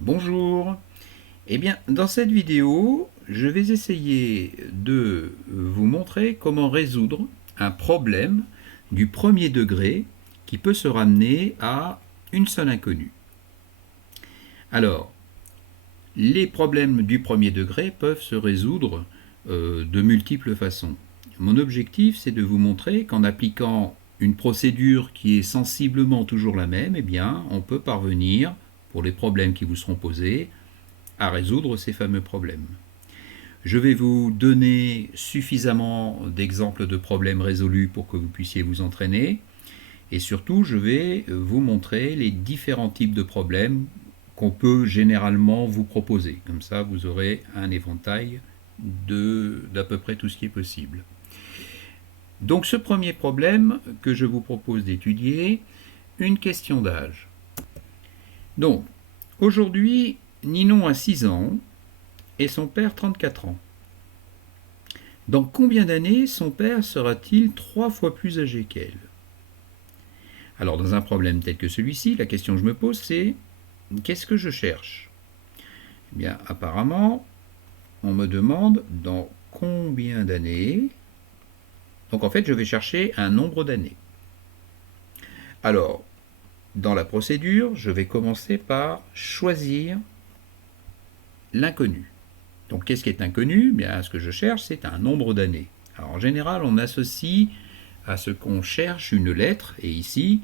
Bonjour. Eh bien, dans cette vidéo, je vais essayer de vous montrer comment résoudre un problème du premier degré qui peut se ramener à une seule inconnue. Alors, les problèmes du premier degré peuvent se résoudre de multiples façons. Mon objectif, c'est de vous montrer qu'en appliquant une procédure qui est sensiblement toujours la même, eh bien, on peut parvenir, pour les problèmes qui vous seront posés, à résoudre ces fameux problèmes. Je vais vous donner suffisamment d'exemples de problèmes résolus pour que vous puissiez vous entraîner. Et surtout, je vais vous montrer les différents types de problèmes qu'on peut généralement vous proposer. Comme ça, vous aurez un éventail d'à peu près tout ce qui est possible. Donc ce premier problème que je vous propose d'étudier, une question d'âge. Donc, aujourd'hui, Ninon a 6 ans et son père 34 ans. Dans combien d'années son père sera-t-il 3 fois plus âgé qu'elle? Alors dans un problème tel que celui-ci, la question que je me pose c'est qu'est-ce que je cherche? Eh bien apparemment, on me demande dans combien d'années. Donc en fait, je vais chercher un nombre d'années. Alors, dans la procédure, je vais commencer par choisir l'inconnu. Donc qu'est-ce qui est inconnu? Bien, ce que je cherche, c'est un nombre d'années. Alors en général, on associe à ce qu'on cherche une lettre, et ici,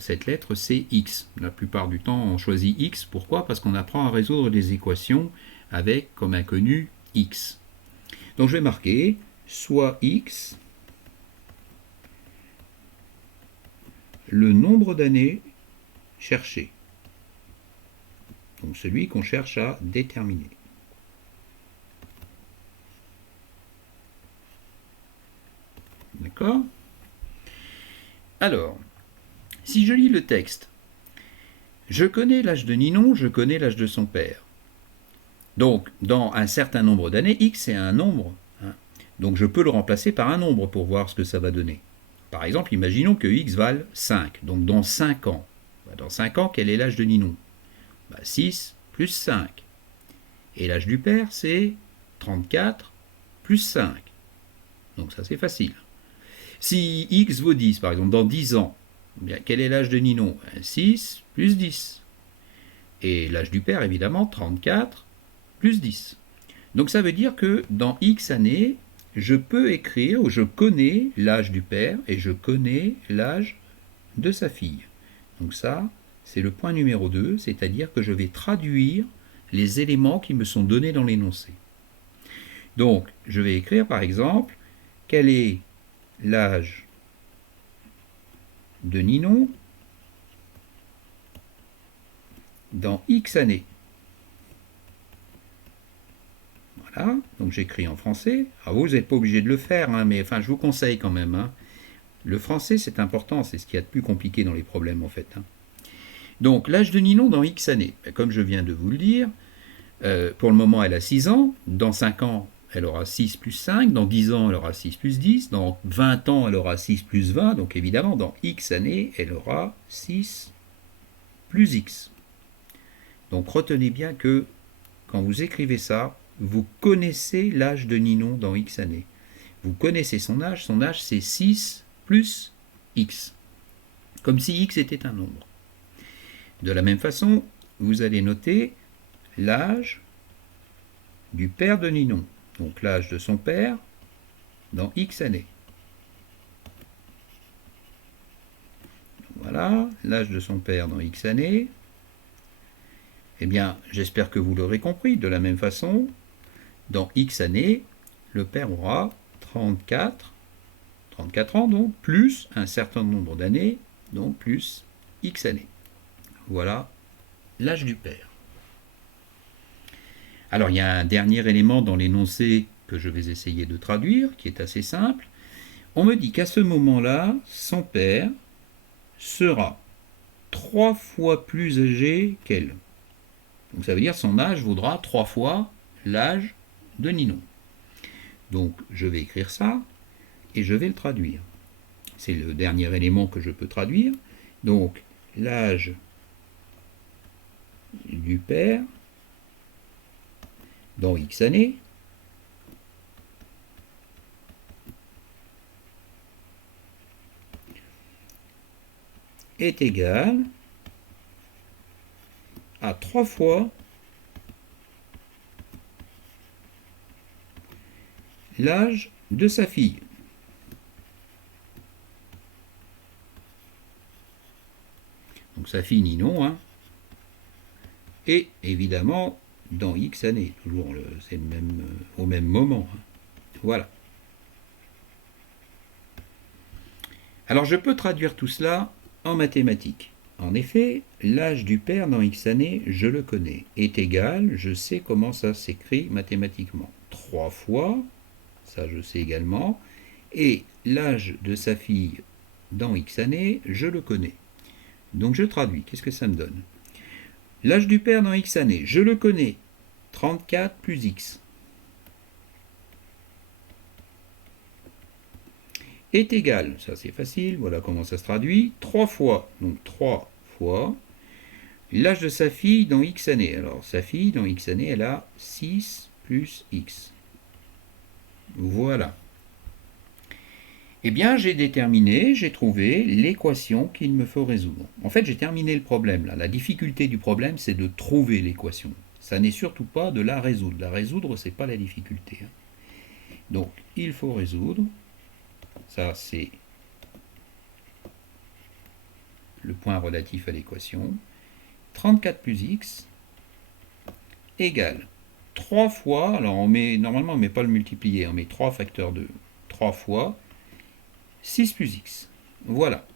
cette lettre c'est x. La plupart du temps, on choisit x. Pourquoi? Parce qu'on apprend à résoudre des équations avec comme inconnu x. Donc je vais marquer soit x, le nombre d'années cherché. Donc celui qu'on cherche à déterminer. D'accord? Alors, si je lis le texte, je connais l'âge de Ninon, je connais l'âge de son père. Donc, dans un certain nombre d'années, x est un nombre. Donc je peux le remplacer par un nombre pour voir ce que ça va donner. Par exemple, imaginons que x vale 5. Donc dans 5 ans. Dans 5 ans, quel est l'âge de Ninon? 6 plus 5. Et l'âge du père, c'est 34 plus 5. Donc ça, c'est facile. Si x vaut 10, par exemple, dans 10 ans, bien, quel est l'âge de Ninon? 6 plus 10. Et l'âge du père, évidemment, 34 plus 10. Donc ça veut dire que dans x années, je peux écrire, ou je connais l'âge du père et je connais l'âge de sa fille. Donc ça, c'est le point numéro 2, c'est-à-dire que je vais traduire les éléments qui me sont donnés dans l'énoncé. Donc, je vais écrire par exemple, quel est l'âge de Ninon dans X années. Voilà, donc j'écris en français. Alors vous n'êtes pas obligé de le faire, mais enfin, je vous conseille quand même. Le français, c'est important, c'est ce qu'il y a de plus compliqué dans les problèmes en fait. Donc, l'âge de Ninon dans X années. Comme je viens de vous le dire, pour le moment, elle a 6 ans. Dans 5 ans, elle aura 6 plus 5. Dans 10 ans, elle aura 6 plus 10. Dans 20 ans, elle aura 6 plus 20. Donc évidemment, dans X années, elle aura 6 plus X. Donc retenez bien que quand vous écrivez ça, vous connaissez l'âge de Ninon dans X années. Vous connaissez son âge c'est 6 plus X. Comme si X était un nombre. De la même façon, vous allez noter l'âge du père de Ninon. Donc l'âge de son père dans X années. Voilà, l'âge de son père dans X années. Eh bien, j'espère que vous l'aurez compris. De la même façon, dans X années, le père aura 34 ans, donc, plus un certain nombre d'années, donc plus X années. Voilà l'âge du père. Alors, il y a un dernier élément dans l'énoncé que je vais essayer de traduire, qui est assez simple. On me dit qu'à ce moment-là, son père sera 3 fois plus âgé qu'elle. Donc ça veut dire que son âge vaudra 3 fois l'âge de Ninon. Donc je vais écrire ça et je vais le traduire. C'est le dernier élément que je peux traduire. Donc l'âge du père dans X années est égal à 3 fois l'âge de sa fille. Donc sa fille Ninon, hein, et évidemment dans X années, toujours c'est le même, au même moment. Hein. Voilà. Alors je peux traduire tout cela en mathématiques. En effet, l'âge du père dans X années, je le connais, est égal, je sais comment ça s'écrit mathématiquement. 3 fois, ça je sais également, et l'âge de sa fille dans X années, je le connais. Donc je traduis, qu'est-ce que ça me donne? L'âge du père dans X années, je le connais, 34 plus X. Est égal, ça c'est facile, voilà comment ça se traduit, 3 fois, donc 3 fois, l'âge de sa fille dans X années. Alors sa fille dans X années, elle a 6 plus X. Voilà. Eh bien, j'ai déterminé, j'ai trouvé l'équation qu'il me faut résoudre. En fait, j'ai terminé le problème là. La difficulté du problème, c'est de trouver l'équation. Ça n'est surtout pas de la résoudre. La résoudre, c'est pas la difficulté. Hein. Donc, il faut résoudre. Ça, c'est le point relatif à l'équation. 34 plus x égale 3 fois, alors normalement on ne met pas le multiplier, on met 3 facteur 2. 3 fois 6 plus x. Voilà.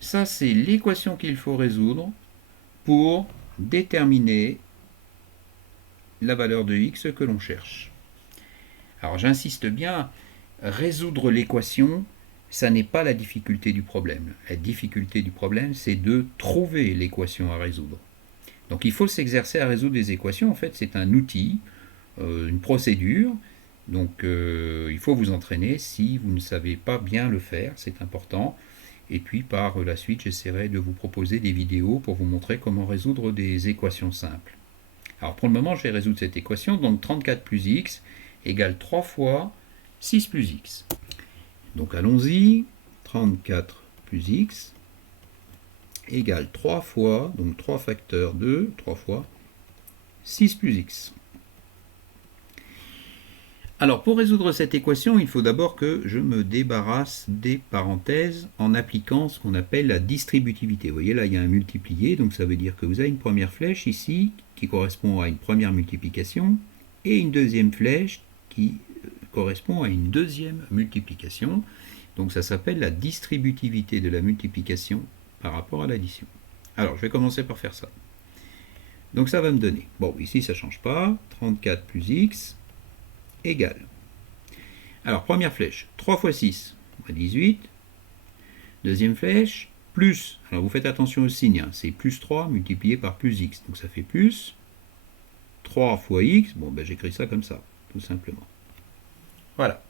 Ça, c'est l'équation qu'il faut résoudre pour déterminer la valeur de x que l'on cherche. Alors, j'insiste bien, résoudre l'équation, ça n'est pas la difficulté du problème. La difficulté du problème, c'est de trouver l'équation à résoudre. Donc, il faut s'exercer à résoudre des équations. En fait, c'est un outil, une procédure. Donc il faut vous entraîner si vous ne savez pas bien le faire, c'est important. Et puis par la suite, j'essaierai de vous proposer des vidéos pour vous montrer comment résoudre des équations simples. Alors pour le moment, je vais résoudre cette équation. Donc 34 plus x égale 3 fois 6 plus x. Donc allons-y. 34 plus x égale 3 fois, donc 3 facteurs 2, 3 fois 6 plus x. Alors, pour résoudre cette équation, il faut d'abord que je me débarrasse des parenthèses en appliquant ce qu'on appelle la distributivité. Vous voyez, là, il y a un multiplié, donc ça veut dire que vous avez une première flèche ici, qui correspond à une première multiplication, et une deuxième flèche qui correspond à une deuxième multiplication. Donc ça s'appelle la distributivité de la multiplication par rapport à l'addition. Alors, je vais commencer par faire ça. Donc ça va me donner, bon, ici ça ne change pas, 34 plus x égale. Alors, première flèche, 3 fois 6, 18. Deuxième flèche, plus, alors vous faites attention au signe, hein, c'est plus 3 multiplié par plus x, donc ça fait plus 3 fois x, bon ben j'écris ça comme ça, tout simplement. Voilà.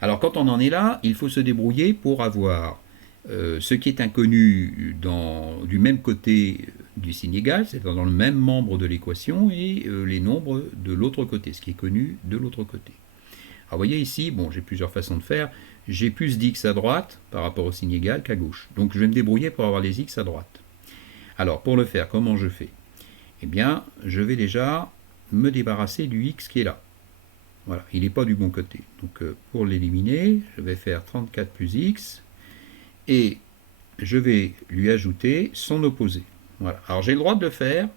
Alors quand on en est là, il faut se débrouiller pour avoir ce qui est inconnu du même côté du signe égal, c'est-à-dire dans le même membre de l'équation, et les nombres de l'autre côté, ce qui est connu de l'autre côté. Alors vous voyez ici, bon, j'ai plusieurs façons de faire. J'ai plus d'x à droite par rapport au signe égal qu'à gauche. Donc je vais me débrouiller pour avoir les x à droite. Alors pour le faire, comment je fais? Eh bien, je vais déjà me débarrasser du x qui est là. Voilà, il n'est pas du bon côté. Donc pour l'éliminer, je vais faire 34 plus x, et je vais lui ajouter son opposé. Voilà. Alors j'ai le droit de le faire,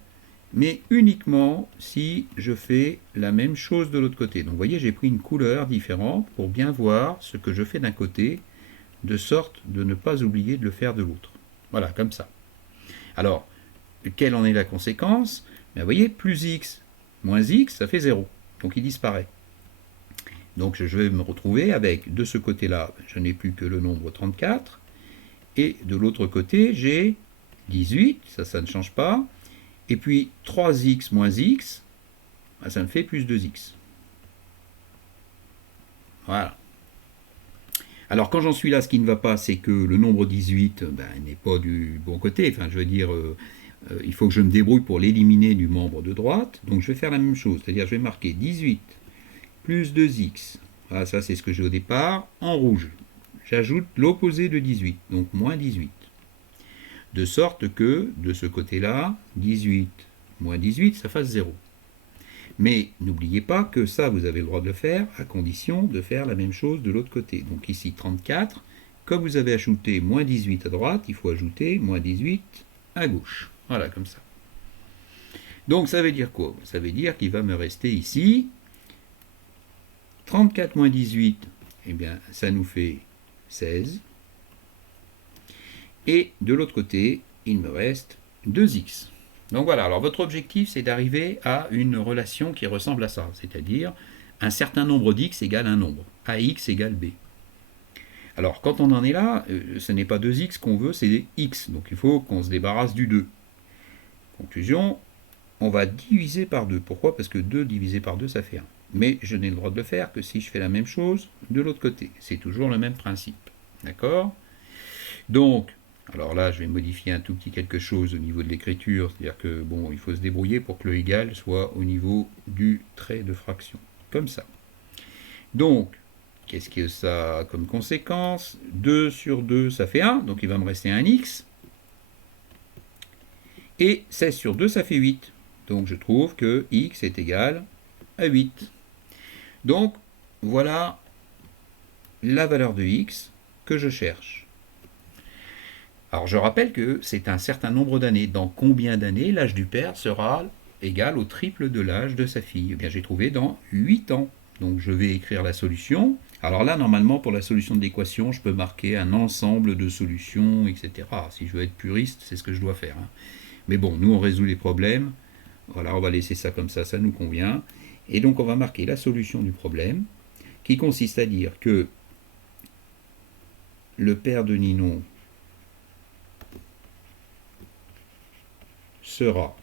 mais uniquement si je fais la même chose de l'autre côté. Donc vous voyez, j'ai pris une couleur différente pour bien voir ce que je fais d'un côté, de sorte de ne pas oublier de le faire de l'autre. Voilà, comme ça. Alors, quelle en est la conséquence? Bien, vous voyez, plus x moins x, ça fait 0. Donc il disparaît. Donc je vais me retrouver avec, de ce côté-là, je n'ai plus que le nombre 34, et de l'autre côté, j'ai 18, ça ne change pas, et puis 3x moins x, ça me fait plus 2x. Voilà. Alors quand j'en suis là, ce qui ne va pas, c'est que le nombre 18 n'est pas du bon côté, enfin je veux dire, il faut que je me débrouille pour l'éliminer du membre de droite. Donc je vais faire la même chose, c'est-à-dire je vais marquer 18 plus 2x. Voilà, ça c'est ce que j'ai au départ, en rouge. J'ajoute l'opposé de 18, donc moins 18. De sorte que, de ce côté-là, 18 moins 18, ça fasse 0. Mais n'oubliez pas que ça, vous avez le droit de le faire, à condition de faire la même chose de l'autre côté. Donc ici, 34. Comme vous avez ajouté moins 18 à droite, il faut ajouter moins 18 à gauche. Voilà, comme ça. Donc ça veut dire quoi? Ça veut dire qu'il va me rester ici 34 moins 18, eh bien, ça nous fait 16. Et de l'autre côté, il me reste 2x. Donc voilà, alors votre objectif, c'est d'arriver à une relation qui ressemble à ça, c'est-à-dire un certain nombre d'x égale un nombre, ax égale b. Alors quand on en est là, ce n'est pas 2x qu'on veut, c'est x, donc il faut qu'on se débarrasse du 2. Conclusion, on va diviser par 2. Pourquoi? Parce que 2 divisé par 2, ça fait 1. Mais je n'ai le droit de le faire que si je fais la même chose de l'autre côté. C'est toujours le même principe. D'accord? Donc, alors là, je vais modifier un tout petit quelque chose au niveau de l'écriture. C'est-à-dire que, bon, il faut se débrouiller pour que le égal soit au niveau du trait de fraction. Comme ça. Donc, qu'est-ce que ça a comme conséquence? 2 sur 2, ça fait 1. Donc, il va me rester un x. Et 16 sur 2, ça fait 8. Donc, je trouve que x est égal à 8. Donc, voilà la valeur de x que je cherche. Alors, je rappelle que c'est un certain nombre d'années. Dans combien d'années l'âge du père sera égal au triple de l'âge de sa fille? Eh bien, j'ai trouvé dans 8 ans. Donc, je vais écrire la solution. Alors là, normalement, pour la solution de l'équation, je peux marquer un ensemble de solutions, etc. Si je veux être puriste, c'est ce que je dois faire. Mais bon, nous, on résout les problèmes. Voilà, on va laisser ça comme ça nous convient. Et donc, on va marquer la solution du problème, qui consiste à dire que le père de Ninon sera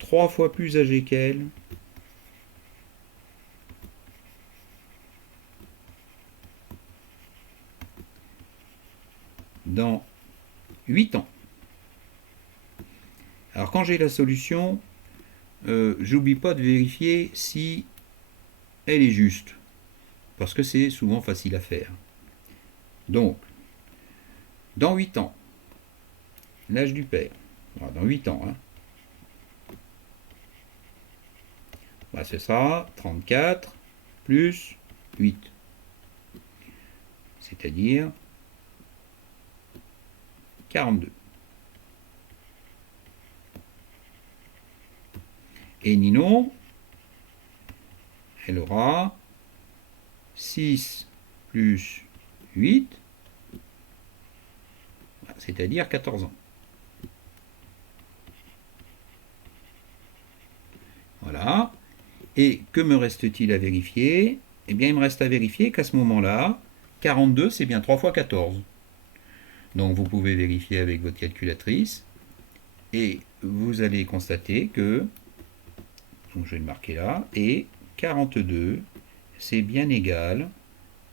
3 fois plus âgé qu'elle dans 8 ans. Alors quand j'ai la solution, j'oublie pas de vérifier si elle est juste, parce que c'est souvent facile à faire. Donc, dans 8 ans, l'âge du père, voilà, dans 8 ans, bah c'est ça, 34 plus 8, c'est-à-dire 42. Et Ninon, elle aura 6 plus 8, c'est-à-dire 14 ans. Voilà. Et que me reste-t-il à vérifier? Eh bien, il me reste à vérifier qu'à ce moment-là, 42, c'est bien 3 fois 14. Donc, vous pouvez vérifier avec votre calculatrice. Et vous allez constater que, donc je vais le marquer là, et 42, c'est bien égal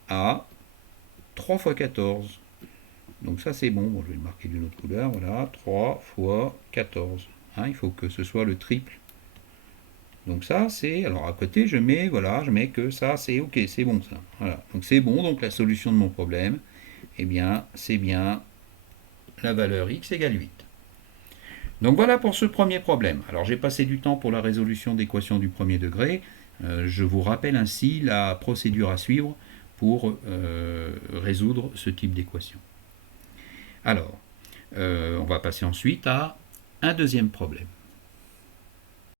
à 3 fois 14. Donc ça c'est bon, je vais le marquer d'une autre couleur, voilà, 3 fois 14. Il faut que ce soit le triple. Donc ça c'est, alors à côté je mets, voilà, je mets que ça c'est ok, c'est bon ça. Voilà, donc c'est bon, donc la solution de mon problème, eh bien c'est bien la valeur x égale 8. Donc voilà pour ce premier problème. Alors j'ai passé du temps pour la résolution d'équations du premier degré. Je vous rappelle ainsi la procédure à suivre pour résoudre ce type d'équation. Alors, on va passer ensuite à un deuxième problème.